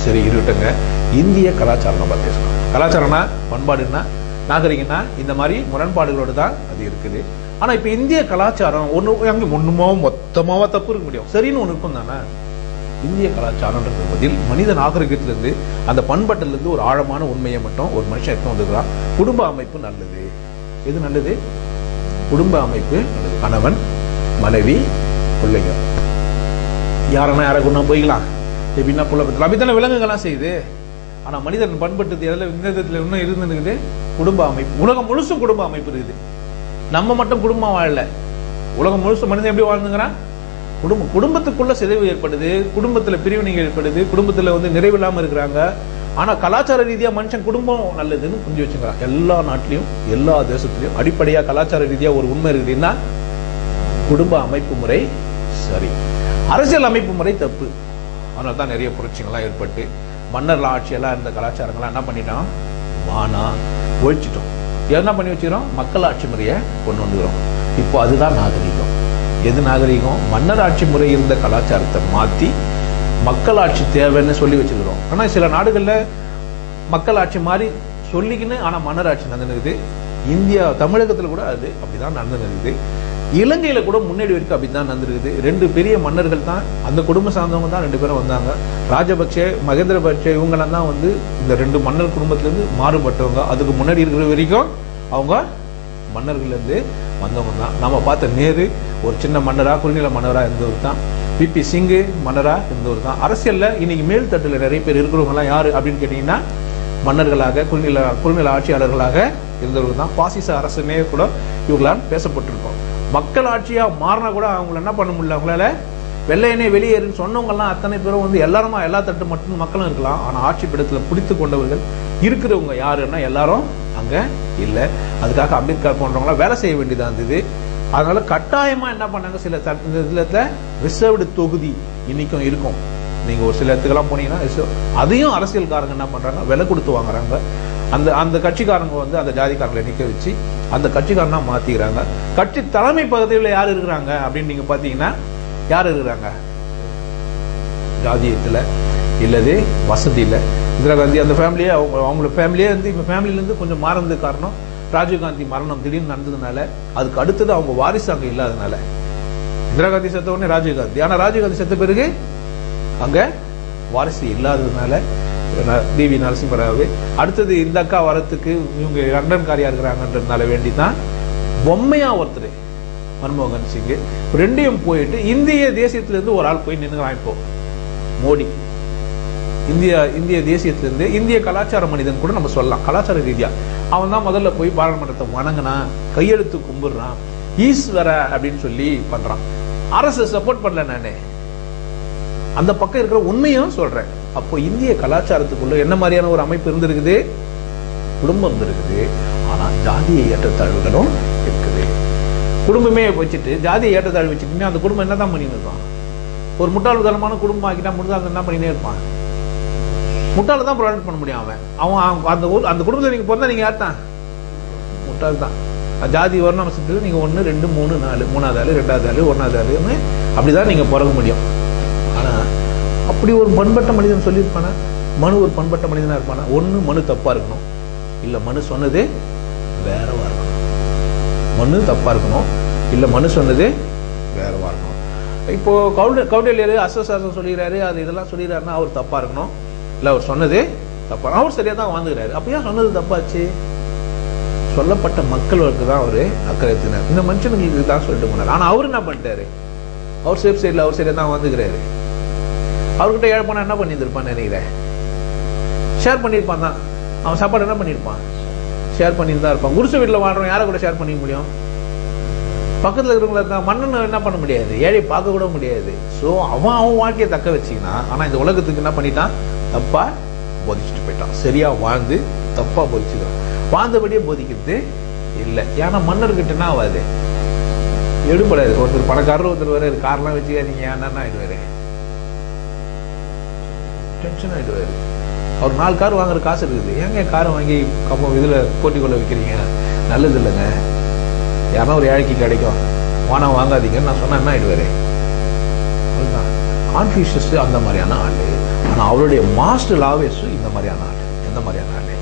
சரி இருக்கட்டுங்க. இந்திய கலாச்சாரம் நம்ம பேசலாம். கலாச்சாரம்னா, பண்பாடுன்னா, நாகரிகம்னா இந்த மாதிரி முரண்பாடுகளோடு தான் அது இருக்குது. ஆனா இப்ப இந்திய கலாச்சாரம் ஒண்ணுமோ மொத்தமாவா தப்பு இருக்க முடியும்? சரின்னு ஒண்ணு இருக்கும் தானே. இந்திய கலாச்சாரம்ன்றது பதில் மனித நாகரிகத்திலிருந்து, அந்த பண்பாட்டிலிருந்து ஒரு ஆழமான உண்மையை மட்டும் ஒரு மனுஷன் எடுத்து வந்துக்கிறான். குடும்ப அமைப்பு நல்லது. எது நல்லது? குடும்ப அமைப்பு நல்லது. கணவன், மனைவி, பிள்ளைங்க. யாரன்னா யாரை கொண்டா போய்க்கலாம், எப்படின்னா புள்ள பத்தலாம், அப்படித்தானே விலங்குகள்லாம் செய்யுது. ஆனா மனிதன் பண்பட்டது எதில் இந்த விதத்துல இன்னும் இருந்துருக்குது? குடும்ப அமைப்பு. உலகம் முழுசும் குடும்ப அமைப்பு இருக்குது. நம்ம மட்டும் குடும்பம் வாழல. உலகம் முழுசும் மனிதன் எப்படி வாழ்ந்துங்கிறான்? குடும்பத்துக்குள்ள சிதைவு ஏற்படுது, குடும்பத்துல பிரிவினைகள் ஏற்படுது, குடும்பத்துல நிறைவில்லாம இருக்கிறாங்க. ஆனா கலாச்சார ரீதியா மனுஷன் குடும்பம் நல்லதுன்னு புரிஞ்சு வச்சுக்கிறான். எல்லா நாட்டிலையும் எல்லா தேசத்திலையும் அடிப்படையா கலாச்சார ரீதியா ஒரு உண்மை இருக்குதுன்னா குடும்ப அமைப்பு முறை சரி, அரசியல் அமைப்பு முறை தப்பு. அதனால தான் நிறைய புரட்சிகள்லாம் ஏற்பட்டு மன்னர்கள் ஆட்சியெல்லாம் இருந்த கலாச்சாரங்கள்லாம் என்ன பண்ணிட்டோம்? வானா ஒழிச்சிட்டோம். என்ன பண்ணி வச்சுக்கிறோம்? மக்கள் ஆட்சி முறையை கொண்டு வந்துக்கிறோம். இப்போ அதுதான் நாகரிகம். எது நாகரிகம்? மன்னர் ஆட்சி முறை இருந்த கலாச்சாரத்தை மாற்றி மக்கள் ஆட்சி தேவைன்னு சொல்லி வச்சுக்கிறோம். ஆனால் சில நாடுகளில் மக்கள் ஆட்சி மாதிரி சொல்லிக்கின்னு ஆனால் மன்னர் ஆட்சி நடந்துருக்குது. இந்தியா தமிழகத்தில் கூட அது அப்படிதான் நடந்துருக்குது. இலங்கையில கூட முன்னாடி வரைக்கும் அப்படிதான் நடந்திருக்குது. 2 பெரிய மன்னர்கள் தான், அந்த குடும்ப சார்ந்தவங்க தான் 2 பேரும் வந்தாங்க. ராஜபக்சே, மகேந்திரபக்சே இவங்கெல்லாம் தான் இந்த 2 மன்னர் குடும்பத்திலிருந்து மாறுபட்டவங்க. அதுக்கு முன்னாடி இருக்கிற வரைக்கும் அவங்க மன்னர்கள் இருந்து வந்தவங்க தான். நம்ம பார்த்த நேரு ஒரு சின்ன மன்னரா, குறுநில மன்னரா இருந்தவர் தான். பிபி சிங்கு மன்னரா இருந்தவர் தான். அரசியல்ல இன்னைக்கு மேல்தட்டுல நிறைய பேர் இருக்கிறவங்க எல்லாம் யாரு அப்படின்னு கேட்டீங்கன்னா மன்னர்களாக குறுநில ஆட்சியாளர்களாக இருந்தவர்கள் தான். பாசிச அரசுனே கூட இவங்களால் பேசப்பட்டிருக்கோம். மக்கள் ஆட்சியா மாறினா கூட அவங்கள என்ன பண்ண முடியல, அவங்களால வெள்ளையனே வெளியேறுன்னு சொன்னவங்க எல்லாம் அத்தனை பேரும் வந்து எல்லாருமா எல்லா தட்டு மட்டும் மக்களும் இருக்கலாம். ஆனா ஆட்சி பீடத்துல பிடித்து கொண்டவர்கள் இருக்கிறவங்க யாருன்னா எல்லாரும் அங்க இல்லை. அதுக்காக அம்பேத்கர் போன்றவங்களாம் வேலை செய்ய வேண்டியதா இருந்தது. அதனால கட்டாயமா என்ன பண்ணாங்க, சில இதுல ரிசர்வ்டு தொகுதி இன்னைக்கும் இருக்கும். நீங்க ஒரு சில இடத்துக்கெல்லாம் போனீங்கன்னா அதையும் அரசியல்காரங்க என்ன பண்றாங்க, விலை கொடுத்து வாங்குறாங்க. அந்த கட்சிக்காரங்க வந்து அந்த ஜாதிக்காரங்களை நிக்க வச்சு அந்த கட்சிக்காரனா மாத்திக்கிறாங்க. கட்சி தலைமை பகுதியில் யார் இருக்கிறாங்க அப்படின்னு நீங்க பாத்தீங்கன்னா யார் இருக்கிறாங்க, ஜாதியத்துல இல்லது வசதியில. இந்திரா காந்தி அந்த ஃபேமிலியே அவங்களோட ஃபேமிலியே வந்து இந்த ஃபேமிலில இருந்து கொஞ்சம் மாறதுக்கு காரணம் ராஜீவ்காந்தி மரணம் திடீர்னு நடந்ததுனால. அதுக்கு அடுத்தது அவங்க வாரிசு அங்க இல்லாதனால. இந்திரா காந்தி செத்த உடனே ராஜீவ்காந்தி, ஆனா ராஜீவ்காந்தி செத்த பிறகு அங்க வாரிசு இல்லாததுனால டிவி நரசிம்மராவ். அடுத்தது இந்த அக்கா வரத்துக்கு இவங்க லண்டன்காரியா இருக்கிறாங்கன்றதுனால வேண்டிதான் பொம்மையா ஒருத்தர் மன்மோகன் சிங் ரெண்டையும் போயிட்டு இந்திய தேசியத்திலிருந்து ஒரு ஆள் போய் நின்றுறான். இப்போ மோடி இந்திய தேசியத்திலிருந்து இந்திய கலாச்சார மனிதன் கூட நம்ம சொல்லலாம். கலாச்சார ரீதியா அவன் தான் முதல்ல போய் பாராளுமன்றத்தை வணங்கினா, கையெழுத்து கும்பிடுறான், ஈஸ்வர அப்படின்னு சொல்லி பண்றான். அரசு சப்போர்ட் பண்ணல, நானே அந்த பக்கம் இருக்கிற உண்மையும் சொல்றேன். அப்போ இந்திய கலாச்சாரத்துக்குள்ள என்ன மாதிரியான ஒரு அமைப்பு இருந்திருக்குது, குடும்பம் இருந்திருக்குது. ஆனா ஜாதிய ஏற்றத்தாழ்வுகளும் இருக்குது. குடும்பமே வச்சுட்டு ஜாதிய ஏற்றத்தாழ்வு வச்சுட்டு அந்த குடும்பம் என்னதான் பண்ணிட்டு இருப்பான். ஒரு முட்டாள்தனமான குடும்பம் ஆக்கிட்டா முடிஞ்சா என்ன பண்ணினே இருப்பான். முட்டாள தான் ப்ரொடக்ட் பண்ண முடியும். அவன் அந்த குடும்பத்தில் நீங்க பிறந்தா நீங்க யார்தான், முட்டாள் தான். ஜாதி வர்ணாம்சத்துல நீங்க 1 2 3 4 3வது ஆளு 2வது ஆளு 1வது ஆளு அப்படிதான் நீங்க பிறக்க முடியும். ஆனா அப்படி ஒரு பண்பட்ட மனிதன் சொல்லியிருப்பானா, மனு ஒரு பண்பட்ட மனிதனா இருப்பானா? ஒண்ணு மனு தப்பா இருக்கணும், இல்ல மனு சொன்னது வேறவா இருக்கணும். மனு தப்பா இருக்கணும், இல்ல மனு சொன்னது வேறவா இருக்கணும். இப்போ கௌடில்யர் அஸ்வசாசனம் சொல்லிடுறாரு, அது இதெல்லாம் சொல்லிடுறாருன்னா அவர் தப்பா இருக்கணும், இல்ல அவர் சொன்னது தப்பா. அவர் சரியா தான் வாழ்ந்துக்கிறாரு. அப்ப ஏன் சொன்னது தப்பாச்சு? சொல்லப்பட்ட மக்களுக்கு தான் அவரு அக்கறை எடுத்துனார். இந்த மனுஷனுக்கு தான் சொல்லிட்டு போனார். ஆனா அவரு என்ன பண்ணிட்டாரு, அவர் சேஃப் சைட்ல அவர் சரியா தான் வாழ்ந்துக்கிறாரு. அவர்கிட்ட ஏழை போனா என்ன பண்ணியிருப்பான்னு நினைக்கிறேன், ஷேர் பண்ணியிருப்பான் தான். அவன் சாப்பாடு என்ன பண்ணியிருப்பான், ஷேர் பண்ணிட்டு தான் இருப்பான். குருசு வீட்டில் வாழ்றோம், யாரை கூட ஷேர் பண்ணிக்க முடியும்? பக்கத்தில் இருக்கிறவங்கள இருக்கா, மன்னன் என்ன பண்ண முடியாது, ஏழை பார்க்க கூட முடியாது. ஸோ அவன் வாழ்க்கையை தக்க வச்சுக்கினா. ஆனா இந்த உலகத்துக்கு என்ன பண்ணிட்டான், தப்பா போதிச்சுட்டு போயிட்டான். சரியா வாழ்ந்து தப்பா போதிச்சுக்கிறான். வாழ்ந்தபடியே போதிக்கிறது இல்லை. ஏன்னா மன்னர்கிட்ட என்ன ஆகாது, எடுபடாது. ஒருத்தர் பணக்காரர் ஒருத்தர் வர கார்லாம் வச்சுக்காதீங்க, ஏன்னா ஆயிடுவாரு, டென்ஷன் ஆயிடுவாரு. அவர் 4 கார் வாங்குற காசு இருக்குது, ஏங்க காரை வாங்கி இதுல போட்டி கொள்ள வைக்கிறீங்க, நல்லது இல்லைங்க. யாரா ஒரு ஏழைக்கு கிடைக்கும், வானம் வாங்காதீங்கன்னு நான் சொன்னா என்ன ஆயிடுவாரு. அதுதான் கான்ஃபியூஷியஸ் அந்த மாதிரியான ஆளு. ஆனா அவருடைய மாஸ்டர் லாவேஸ் இந்த மாதிரியான ஆளு. எந்த மாதிரியான ஆளு?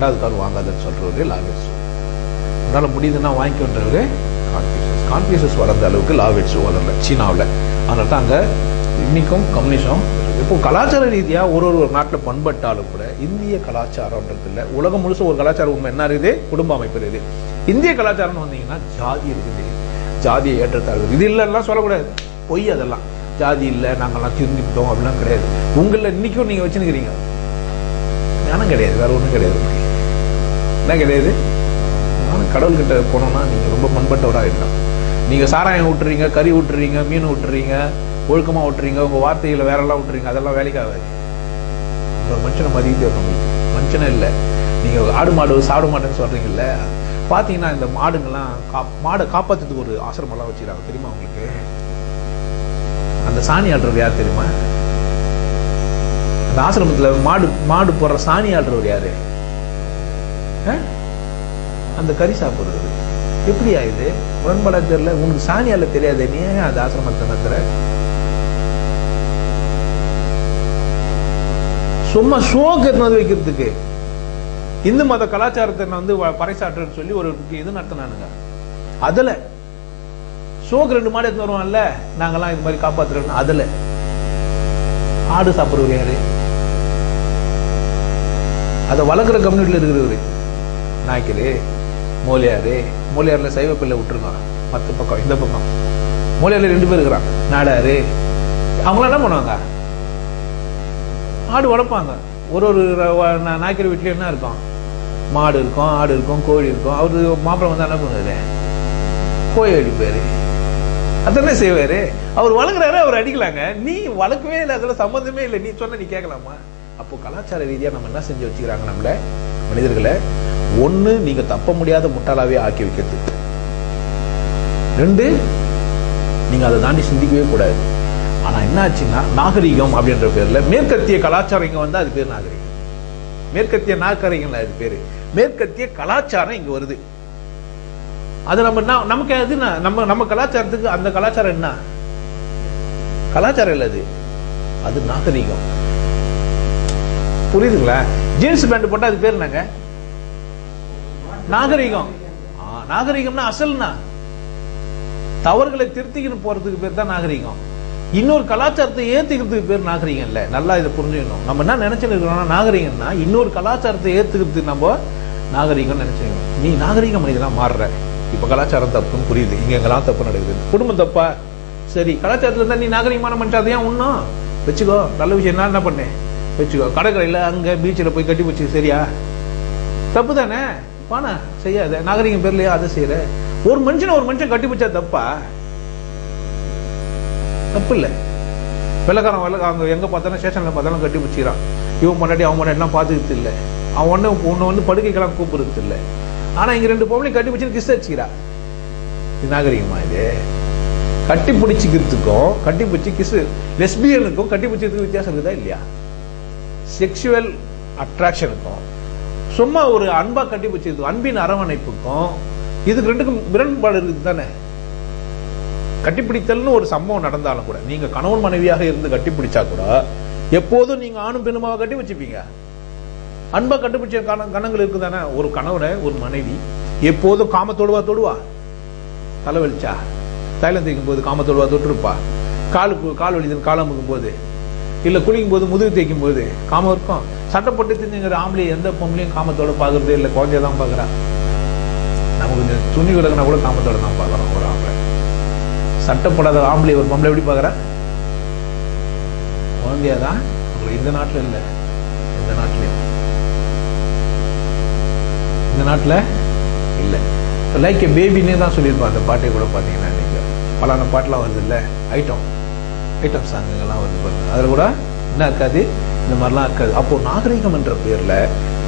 2வது கார் வாங்காதுன்னு சொல்றவரு லாவேஸ். அதனால முடியுதுன்னா வாங்கிக்கொன்றவரு கான்ஃபியூஷியஸ். கான்ஃபியூஷியஸ் வளர்ந்த அளவுக்கு லாவேஸ் வளரல சீனாவில். அதனால தான் அங்க இன்னைக்கும் கம்யூனிசம். இப்போ கலாச்சார ரீதியா ஒரு நாட்டில் பண்பட்டாலும் கூட இந்திய கலாச்சாரம்ன்றது இல்லை. உலகம் முழுசும் ஒரு கலாச்சாரம் உண்மை என்ன இருக்குது, குடும்ப அமைப்பு இருக்குது. இந்திய கலாச்சாரம்னு வந்தீங்கன்னா ஜாதி இருக்குது, ஜாதியை ஏற்றத்தாழ்வு இது இல்லைன்னா சொல்லக்கூடாது, பொய். அதெல்லாம் ஜாதி இல்லை, நாங்கெல்லாம் திருந்திட்டோம் அப்படிலாம் கிடையாது. உங்களை இன்னைக்கும் நீங்க வச்சுருக்கிறீங்க, ஞானம் கிடையாது, வேற ஒன்றும் கிடையாது. என்ன கிடையாது, நானும் கடவுள்கிட்ட போனோம்னா நீங்க ரொம்ப பண்பட்டவராக இருக்கணும். நீங்க சாராயம் விட்டுறீங்க, கறி விட்டுறீங்க, மீன் விட்டுறீங்க, ஒழுக்கமா விட்டுறீங்க, உங்க வார்த்தைகளை வேற எல்லாம் விட்டுறீங்க, அதெல்லாம் வேலைக்காகாது. ஒரு மனுஷனை மதிக்க உங்களுக்கு மனுஷனே இல்லை. நீங்க ஆடு மாடு சாப்பிட மாட்டேன்னு சொல்றீங்கல்ல, பாத்தீங்கன்னா இந்த மாடுங்கெல்லாம் மாடை காப்பாத்துறதுக்கு ஒரு ஆசிரமம் எல்லாம் வச்சுக்கிறாங்க, தெரியுமா உங்களுக்கு? அந்த சாணி ஆடுறவர் யார் தெரியுமா? அந்த ஆசிரமத்துல மாடு போடுற சாணி ஆடுறவர் யாரு? அந்த கறி சாப்பிடுறது. எப்படி ஆயுது உடன்பட தெரியல உனக்கு? சாணியால தெரியாது, நீ அந்த ஆசிரமத்தை நடத்துற? சும்மா ஷோக்கு எடுத்து வைக்கிறதுக்கு இந்து மத கலாச்சாரத்தை வந்து பறைசாற்றுன்னு சொல்லி ஒரு இது நடத்தினானுங்க. அதுல ஷோக்கு 2 மாடு எடுத்து வருவான்ல, நாங்கெல்லாம் இது மாதிரி காப்பாத்துறோம். அதுல ஆடு சாப்பிடுறவர் யாரு? அதை வளர்க்குற கம்யூனிட்டில இருக்கிறவரு நாய்க்கரு, மூலியார்ல சைவ பிள்ளை விட்டுருங்க, மற்ற பக்கம் இந்த பக்கம் மூலையில 2 பேர் இருக்கிறான், நாடாரு. அவங்களாம் என்ன பண்ணுவாங்க? ஆடு வளர்ப்பாங்க. ஒரு நாய்க்கர் வீட்லயும் என்ன இருக்கும்? மாடு இருக்கும், ஆடு இருக்கும், கோழி இருக்கும். அவரு மாப்பிள்ளை வந்து என்ன பண்ணுவாரு? கோழி அடிப்பாரு. அதானே செய்வாரு. அவர் வளர்க்குறாரு, அவர் அடிக்கலாங்க. நீ வளர்க்கவே இல்லை, அதோட சம்மந்தமே இல்லை. நீ சொன்ன நீ கேட்கலாமா? அப்போ கலாச்சார ரீதியா நம்ம என்ன செஞ்சு வச்சுக்கிறாங்க நம்மள மனிதர்களை? 1, நீங்க தப்ப முடியாத முட்டாளாவே ஆக்கி வைக்கிறது. 2, நீங்க அதை தாண்டி சிந்திக்கவே கூடாது. ஆனா என்ன ஆச்சுன்னா, நாகரிகம் அப்படின்ற பேர்ல மேற்கத்திய கலாச்சாரம் இங்க வந்து அது பேர் நாகரிகம். மேற்கத்திய நாகரிகம் அது பேரு. மேற்கத்திய கலாச்சாரம் இங்க வருது. அது நமக்கு அது நம்ம கலாச்சாரத்துக்கு அந்த கலாச்சாரம் என்ன? கலாச்சாரம் இல்ல, அது நாகரிகம். புரியுதுங்களா? ஜீன்ஸ் பேண்ட் போட்டா அது பேர் என்னங்க? நாகரிகம். நாகரிகம்னா அசல்னா தவறுகளை திருத்திக்கிட்டு போறதுக்கு பேர் தான் நாகரிகம். இன்னொரு கலாச்சாரத்தை ஏத்துக்கிறதுக்கு பேர் நாகரிகம் இல்ல. நல்லா இதை புரிஞ்சுக்கணும். நம்ம என்ன நினைச்சுட்டு இருக்கிறோம்னா, நாகரிகம்னா இன்னொரு கலாச்சாரத்தை ஏத்துக்கிறதுக்கு நம்ம நாகரிகம் நினைச்சுக்கணும். நீ நாகரிக மனிதனா மாறுற. இப்ப கலாச்சாரம் தப்புன்னு புரியுது. இங்க எங்கெல்லாம் தப்பு நடக்குது. குடும்பம் தப்பா? சரி, கலாச்சாரத்துல இருந்தா நீ நாகரிகமான மனுஷன், அதையும் ஒண்ணும் வச்சுக்கோ. நல்ல விஷயம். நான் என்ன பண்ணேன் வச்சுக்கோ. கடற்கரையில அங்க பீச்சில் போய் கட்டி வச்சு, சரியா? தப்பு தானே? பானா செய்யாத. நாகரிகம் பேர்லயா அதை செய்யற? ஒரு மனுஷன் கட்டி வச்சா தப்பா? தப்பு இல்ல. வெள்ளக்காரன் அங்க எங்க பார்த்தாலும் ஸ்டேஷன்ல பார்த்தாலும் கட்டி வச்சுக்கிறான். இவன் முன்னாடி அவன் முன்னாடி எல்லாம் பாத்துக்கிட்டு இல்ல. அவன் ஒண்ணு வந்து படுக்கைக்கெல்லாம் கூப்பிடுறது இல்ல. ஆனா இங்க 2 பொம்பளையும் கட்டி பிடிச்சு கிஸ் அடிச்சுக்கிறா. இது நாகரிகமா? இது கட்டி பிடிச்சிக்கிறதுக்கும் கட்டி பிடிச்சி கிஸ், லெஸ்பியனுக்கும் கட்டி பிடிச்சதுக்கும் வித்தியாசம் இருக்குதா இல்லையா? செக்ஷுவல் அட்ராக்ஷனுக்கும் சும்மா ஒரு அன்பா கட்டி பிடிச்சது, அன்பின் அரவணைப்புக்கும் இதுக்கு 2க்கும் முரண்பாடு இருக்குது தானே? கட்டிப்பிடித்தல்னு ஒரு சம்பவம் நடந்தாலும் கூட, நீங்க கணவன் மனைவியாக இருந்து கட்டிப்பிடிச்சா கூட எப்போதும் நீங்க ஆணும் பெண்ணுமாக கட்டி வச்சுப்பீங்க. அன்பா கண்டுபிடிச்ச கணங்கள் இருக்குதானே? ஒரு கணவனை ஒரு மனைவி எப்போதும் காமத்தோடுவா தொடுவா. தலை வலிச்சா தைலம் தேய்க்கும் போது காமத்தோடுவா தொட்டுருப்பா. கால் வலிதுன்னு காலம் அமுக்கும் போது, இல்ல குளிக்கும் போது முதுகு தேய்க்கும் போது காமம் இருக்கும். சட்டப்பட்டு தெரிஞ்சுங்கிற ஆம்பளை எந்த பொம்பளையும் காமத்தோட பாக்குறதே இல்லை. குழந்தையதான் பாக்குறா. நமக்கு துணி விலகினா கூட காமத்தோட தான் பாக்குறோம். ஒரு ஆம்பளை சட்டப்படாத ஆம்பளை ஒரு பொம்பளை எப்படி பாக்குறா? குழந்தையாதான். இந்த நாட்டுல இல்ல, இந்த நாட்டுலயும் இந்த நாட்டுல இல்ல. லைக் பேபின்னே தான் சொல்லியிருப்பாங்க. அந்த பாட்டை கூட பாத்தீங்கன்னா நீங்க பலான பாட்டுலாம் வருது இல்ல, ஐட்டம் சாங்குங்கெல்லாம் வருது பாருங்க. அதுல கூட என்ன இருக்காது, இந்த மாதிரிலாம் இருக்காது. அப்போ நாகரிகம் என்ற பேர்ல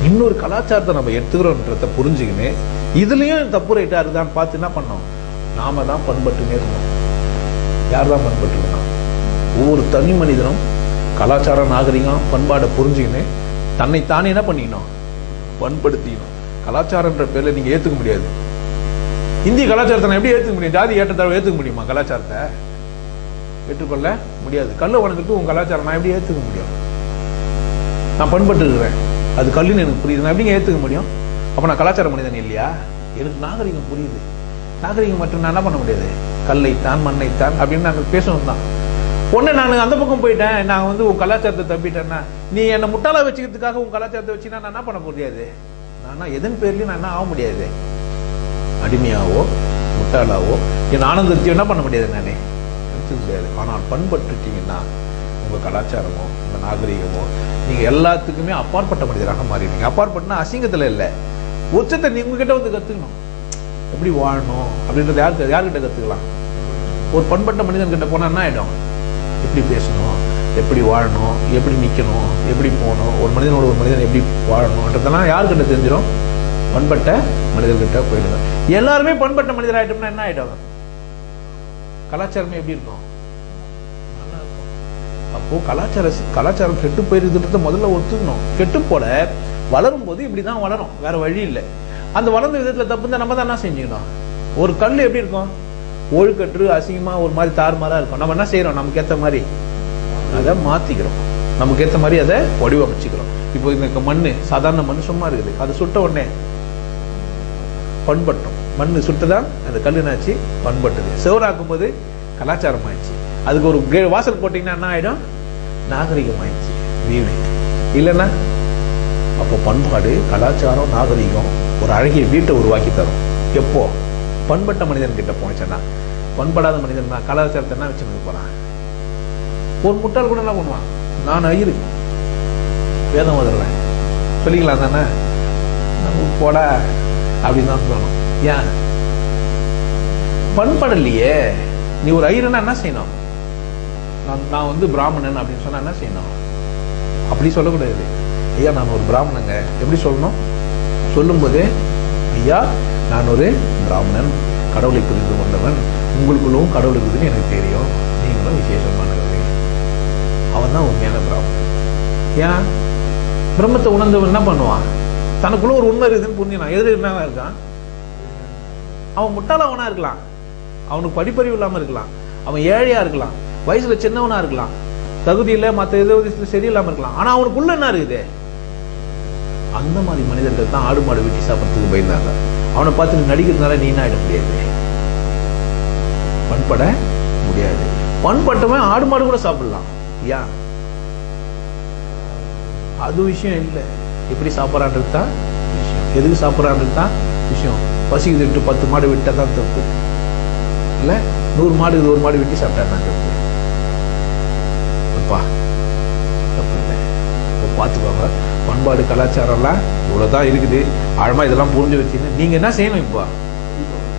இன்னொரு கலாச்சாரத்தை நம்ம எடுத்துக்கிறோம்ன்றத புரிஞ்சுக்கின்னு இதுலயும் தப்பு ரைட்டா இருக்குதான்னு பார்த்து என்ன பண்ணோம்? நாம தான் பண்பட்டுனே இருந்தோம். யார் தான் பண்பட்டு இருக்கணும்? ஒவ்வொரு தனி மனிதனும் கலாச்சாரம், நாகரிகம், பண்பாடை புரிஞ்சுக்கின்னு தன்னைத்தானே என்ன பண்ணிக்கணும்? பண்படுத்திக்கணும். கலாச்சாரம்ன்ற பேர்ல நீங்க ஏத்துக்க முடியாது. இந்திய கலாச்சாரத்தை நான் எப்படி ஏத்துக்க முடியும்? ஜாதி ஏற்றத்தாழ்வு ஏத்துக்க முடியுமா? கலாச்சாரத்தை ஏற்றுக்கொள்ள முடியாது. கல்ல வணக்கத்துக்கு உங்க கலாச்சாரம் நான் எப்படி ஏத்துக்க முடியும்? நான் பண்பட்டு இருக்கிறேன், அது கல்லுன்னு எனக்கு புரியுது. நான் எப்படிங்க ஏத்துக்க முடியும்? அப்ப நான் கலாச்சார மனிதன் இல்லையா? எனக்கு நாகரிகம் புரியுது. நாகரிகம் மட்டும் நான் என்ன பண்ண முடியாது? கல்லைத்தான் மண்ணைத்தான் அப்படின்னு நாங்கள் பேசணும் தான். ஒன்னு நான் அந்த பக்கம் போயிட்டேன், நான் வந்து உன் கலாச்சாரத்தை தப்பிட்டேன்னா, நீ என்னை முட்டாளா வச்சுக்கிறதுக்காக உன் கலாச்சாரத்தை வச்சுன்னா நான் என்ன பண்ண முடியாது? நான் எதன் பேர்லயும் நான் என்ன ஆக முடியாது? அடிமையாவோ முட்டாளாவோ என் ஆனந்தத்தையும் என்ன பண்ண முடியாது? நானே எடுத்துக்க முடியாது. ஆனால் பண்பட்டுட்டீங்கன்னா உங்க கலாச்சாரமோ உங்க நாகரிகமோ நீங்க எல்லாத்துக்குமே அப்பாற்பட்ட மனிதராக மாறிடுங்க. அப்பாற்பட்டுனா அசிங்கத்துல இல்லை, உச்சத்தை நீ உங்ககிட்ட வந்து கத்துக்கணும். எப்படி வாழணும் அப்படின்றது யாருக்கிட்ட கத்துக்கலாம்? ஒரு பண்பட்ட மனிதன் கிட்ட போனா என்ன ஆயிடும்? எப்படி பேசணும், எப்படி வாழணும், எப்படி நிக்கணும், எப்படி போகணும், ஒரு மனிதனோட ஒரு மனிதன் எப்படி வாழணும்ன்றதெல்லாம் யாருக்கிட்ட தெரிஞ்சிடும்? பண்பட்ட மனிதர்கிட்ட போயிடுங்க. எல்லாருமே பண்பட்ட மனிதர் ஆயிட்டோம்னா என்ன ஆயிடும்? கலாச்சாரமே எப்படி இருக்கும்? நல்லா இருக்கும். அப்போ கலாச்சாரம் கெட்டு போயிருக்கிறத முதல்ல ஒத்துக்கணும். கெட்டு போல வளரும் போது இப்படிதான் வளரும், வேற வழி இல்லை. அந்த வளர்ந்த விதத்துல தப்பு தான் நம்ம தான் என்ன செஞ்சுக்கணும்? ஒரு கல் எப்படி இருக்கும்? ஒழுக்கற்று அசிங்கமா ஒரு மாதிரி தாறுமாறா இருக்கும். நம்ம என்ன செய்யறோம்? நமக்கு ஏத்த மாதிரி அதை மாத்திக்கிறோம், நமக்கு ஏத்த மாதிரி அதை வடிவமைச்சுக்கிறோம். இப்போ இந்த மண்ணு, சாதாரண மண் சும்மா இருக்குது, அதை சுட்ட உடனே பண்பட்டோம். மண்ணு சுட்டுதான் அந்த கல்லுனாச்சு பண்பட்டுது. செவராக்கும் போது கலாச்சாரம் ஆயிடுச்சு. அதுக்கு ஒரு வாசல் போட்டீங்கன்னா என்ன ஆயிடும்? நாகரிகம் ஆயிடுச்சு வீடு இல்லைன்னா. அப்போ பண்பாடு, கலாச்சாரம், நாகரிகம் ஒரு அழகிய வீட்டை உருவாக்கி தரும். எப்போ? பண்பட்ட மனிதன் கிட்ட போனச்சுன்னா. பண்படாத மனிதன் தான் கலாச்சாரத்தை என்ன வச்சுட்டு போறான். ஒரு முட்டாள் கூட என்ன பண்ணுவான், நான் ஐயரு வேதம் வதறேன் சொல்லிக்கலாம் தானே, போட அப்படின்னு தான் தோணும். ஏன் பண்படலையே? நீ ஒரு ஐயரனா என்ன செய்யணும், நான் வந்து பிராமணன் அப்படின்னு சொன்னா என்ன செய்யணும்? அப்படி சொல்லக்கூடாது. ஐயா நான் ஒரு பிராமணங்க எப்படி சொல்லணும்? சொல்லும் போதே ஐயா நான் ஒரு பிராமணன், கடவுளை புரிந்து கொண்டவன், உங்களுக்குள்ளவும் கடவுள் இருக்குதுன்னு எனக்கு தெரியும், நீங்களும் விசேஷமானவர். அவன் தான் உண்மையான பிராமணன். ஏன்? பிரம்மத்தை உணர்ந்தவன் என்ன பண்ணுவான், தனக்குள்ள ஒரு உண்மை இருக்குதுன்னு புரிஞ்சுனான். எதிர என்ன இருக்கான், அவன் முட்டாளவனா இருக்கலாம், அவனுக்கு படிப்பறிவு இல்லாம இருக்கலாம், அவன் ஏழையா இருக்கலாம், வயசுல சின்னவனா இருக்கலாம், தகுதியில மற்ற எதிர்த்து சரியில்லாம இருக்கலாம், ஆனா அவனுக்குள்ள என்ன இருக்குது? அந்த மாதிரி மனிதர்கள் தான் ஆடு மாடு வெட்டி சாப்பிட்றதுக்கு பயந்தாங்க. அவனை பார்த்து நடிக்கிறதுனால நீ என்ன ஆயிட முடியாது, பண்பட முடியாது. பண்பட்டவன் ஆடு மாடு கூட சாப்பிடலாம். ஏன்? அது விஷயம் இல்லை, எப்படி சாப்பிட்றான்றது தான் விஷயம். எதுக்கு சாப்பிட்றான்றது தான் விஷயம். பசிக்குதுட்டு 10 மாடு விட்டா தான் தப்பு இல்ல, 100 மாடு 1 மாடு வெட்டி சாப்பிட்டா தான் தப்பு. தப்பு இல்லை. பார்த்துக்கோங்க, பண்பாடு கலாச்சாரம்லாம் இவ்வளவுதான் இருக்குது. ஆழமா இதெல்லாம் புரிஞ்சு வச்சுன்னு நீங்க என்ன செய்யணும், இப்போ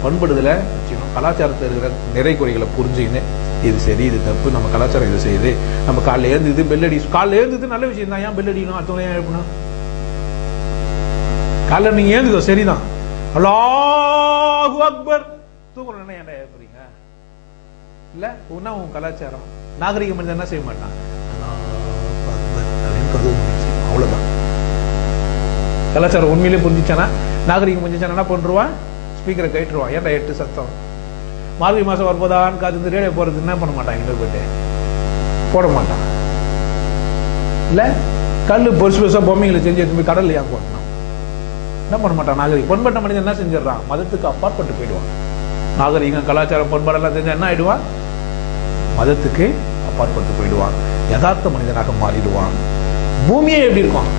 பண்படுதல வச்சுக்கணும். கலாச்சாரத்தில் இருக்கிற நிறை குறைகளை புரிஞ்சுக்கின்னு இது சரி இது தப்பு, நம்ம கலாச்சாரம் இது செய்யுது, நம்ம காலைல ஏந்தது பெல்லடி, காலைல ஏந்தது நல்ல விஷயம் தான், ஏன் பெல்லடிக்கணும், அடுத்தவங்க ஏன் எழுப்பணும்? காலைல நீங்க ஏந்துதோ சரிதான், அல்லாஹு அக்பர் தூங்கணும், ஏன்டா எழுப்புறீங்க? இல்ல உன்னா உன் கலாச்சாரம். நாகரிக மனிதன் என்ன செய்ய மாட்டான், அவ்வளவுதான். கலாச்சாரம் உண்மையிலே புரிஞ்சிச்சானா, நாகரிகம் புரிஞ்சிச்சானா என்ன பண்றான், ஸ்பீக்கரை கயிட்டுருவான். ஏன்டா 8 சத்தம், மார்கழி மாசம் வரும்போதான் காத்து ரேடியோ போறது என்ன பண்ண மாட்டான், இங்க போயிட்டு போட மாட்டான். இல்ல கல்லு பெருசு பெருசா பொம்மைகளை செஞ்சு எடுத்து போய் கடல்ல ஏன் போடணும், என்ன பண்ண மாட்டான். நாகரிகம் பண்பட்ட மனிதன் என்ன செஞ்சிடறான், மதத்துக்கு அப்பாற்பட்டு போயிடுவான். நாகரிகம் கலாச்சாரம் பண்பாடெல்லாம் செஞ்சா என்ன ஆயிடுவான், மதத்துக்கு அப்பாற்பட்டு போயிடுவான், யதார்த்த மனிதனாக மாறிடுவான். பூமியே எப்படி இருக்கும்,